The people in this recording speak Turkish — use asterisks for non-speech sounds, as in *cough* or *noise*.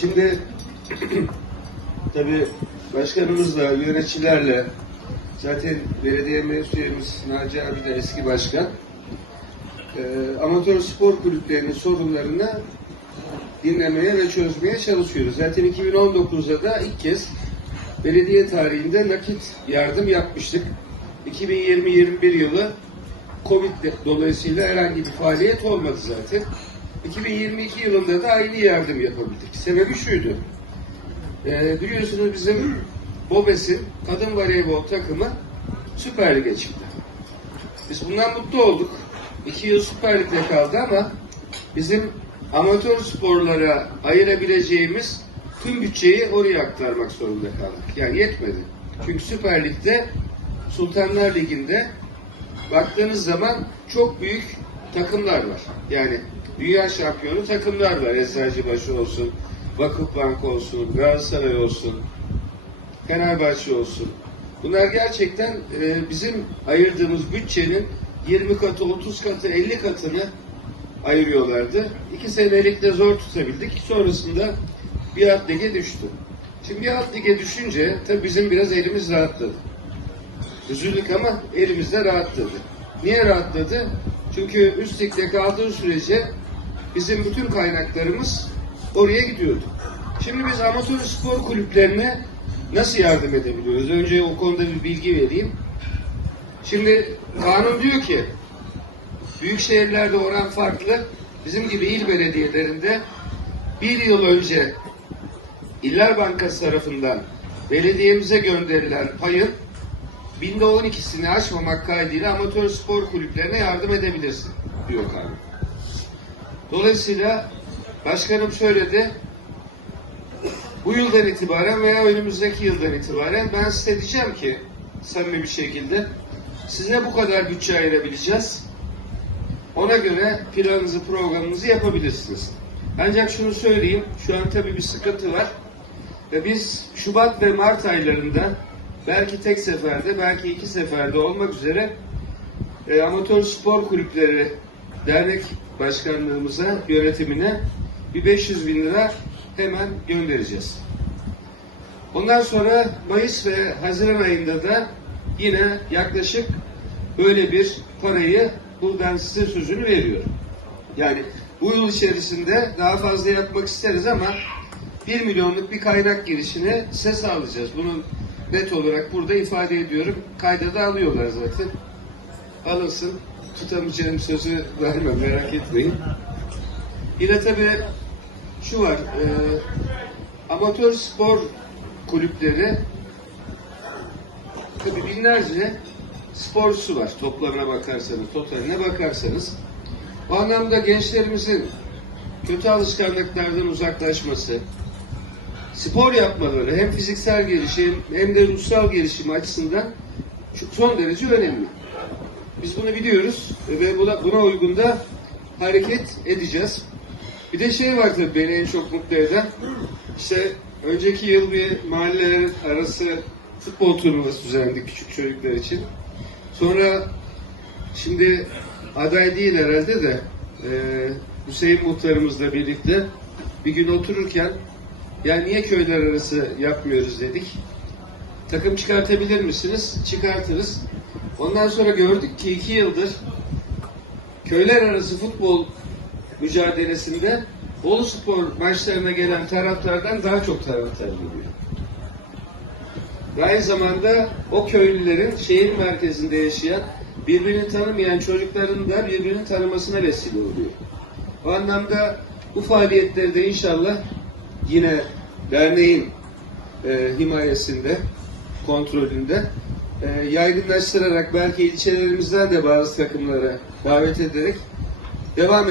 Şimdi *clears throat* tabii başkanımızla, yöneticilerle zaten belediye meclis üyemiz Naci abi de eski başkan e, amatör spor kulüplerinin sorunlarını dinlemeye ve çözmeye çalışıyoruz. Zaten 2019'da da ilk kez belediye tarihinde nakit yardım yapmıştık. 2020-21 yılı Covid dolayısıyla herhangi bir faaliyet olmadı zaten. 2022 yılında da aynı yardım yapabildik. Sebebi şuydu. Ee, biliyorsunuz bizim Bobes'in kadın voleybol takımı Süper Lig'e çıktı. Biz bundan mutlu olduk. İki yıl Süper Lig'de kaldı ama bizim amatör sporlara ayırabileceğimiz tüm bütçeyi oraya aktarmak zorunda kaldık. Yani yetmedi. Çünkü Süper Lig'de Sultanlar Ligi'nde baktığınız zaman çok büyük takımlar var. Yani dünya şampiyonu takımlar var. Eczacıbaşı olsun, Vakıfbank olsun, Galatasaray olsun, Fenerbahçe olsun. Bunlar gerçekten e, bizim ayırdığımız bütçenin 20 katı, 30 katı, 50 katını ayırıyorlardı. İki senelik de zor tutabildik. Sonrasında bir alt lige düştü. Şimdi bir alt lige düşünce tabii bizim biraz elimiz rahatladı. Üzüldük ama elimizde rahatladı. Niye rahatladı? Çünkü üst ligde kaldığı sürece bizim bütün kaynaklarımız oraya gidiyordu. Şimdi biz amatör spor kulüplerine nasıl yardım edebiliyoruz? Önce o konuda bir bilgi vereyim. Şimdi kanun diyor ki büyük şehirlerde oran farklı. Bizim gibi il belediyelerinde bir yıl önce İller Bankası tarafından belediyemize gönderilen payın binde on ikisini aşmamak kaydıyla amatör spor kulüplerine yardım edebilirsin diyor kanun. Dolayısıyla başkanım söyledi bu yıldan itibaren veya önümüzdeki yıldan itibaren ben size diyeceğim ki samimi bir şekilde size bu kadar bütçe ayırabileceğiz. Ona göre planınızı, programınızı yapabilirsiniz. Ancak şunu söyleyeyim, şu an tabii bir sıkıntı var. Ve biz Şubat ve Mart aylarında belki tek seferde, belki iki seferde olmak üzere e, amatör spor kulüpleri dernek başkanlığımıza, yönetimine bir 500 bin lira hemen göndereceğiz. Ondan sonra Mayıs ve Haziran ayında da yine yaklaşık böyle bir parayı buradan size sözünü veriyorum. Yani bu yıl içerisinde daha fazla yapmak isteriz ama 1 milyonluk bir kaynak girişini size sağlayacağız. Bunun net olarak burada ifade ediyorum. Kayda da alıyorlar zaten. Alınsın. Tutamayacağım sözü vermem merak etmeyin. Yine tabii şu var. E, amatör spor kulüpleri tabii binlerce sporcusu var. Toplamına bakarsanız, totaline bakarsanız. Bu anlamda gençlerimizin kötü alışkanlıklardan uzaklaşması, spor yapmaları hem fiziksel gelişim hem de ruhsal gelişim açısından son derece önemli. Biz bunu biliyoruz ve buna, buna uygun da hareket edeceğiz. Bir de şey var tabii beni en çok mutlu eden. İşte önceki yıl bir mahalleler arası futbol turnuvası düzenledik küçük çocuklar için. Sonra şimdi aday değil herhalde de e, Hüseyin muhtarımızla birlikte bir gün otururken ya niye köyler arası yapmıyoruz dedik. Takım çıkartabilir misiniz? Çıkartırız. Ondan sonra gördük ki iki yıldır köyler arası futbol mücadelesinde Bolu Spor maçlarına gelen taraftardan daha çok taraftar geliyor. Ve aynı zamanda o köylülerin şehir merkezinde yaşayan birbirini tanımayan çocukların da birbirini tanımasına vesile oluyor. O anlamda bu faaliyetleri de inşallah yine derneğin e, himayesinde, kontrolünde e, yaygınlaştırarak belki ilçelerimizden de bazı takımlara davet ederek devam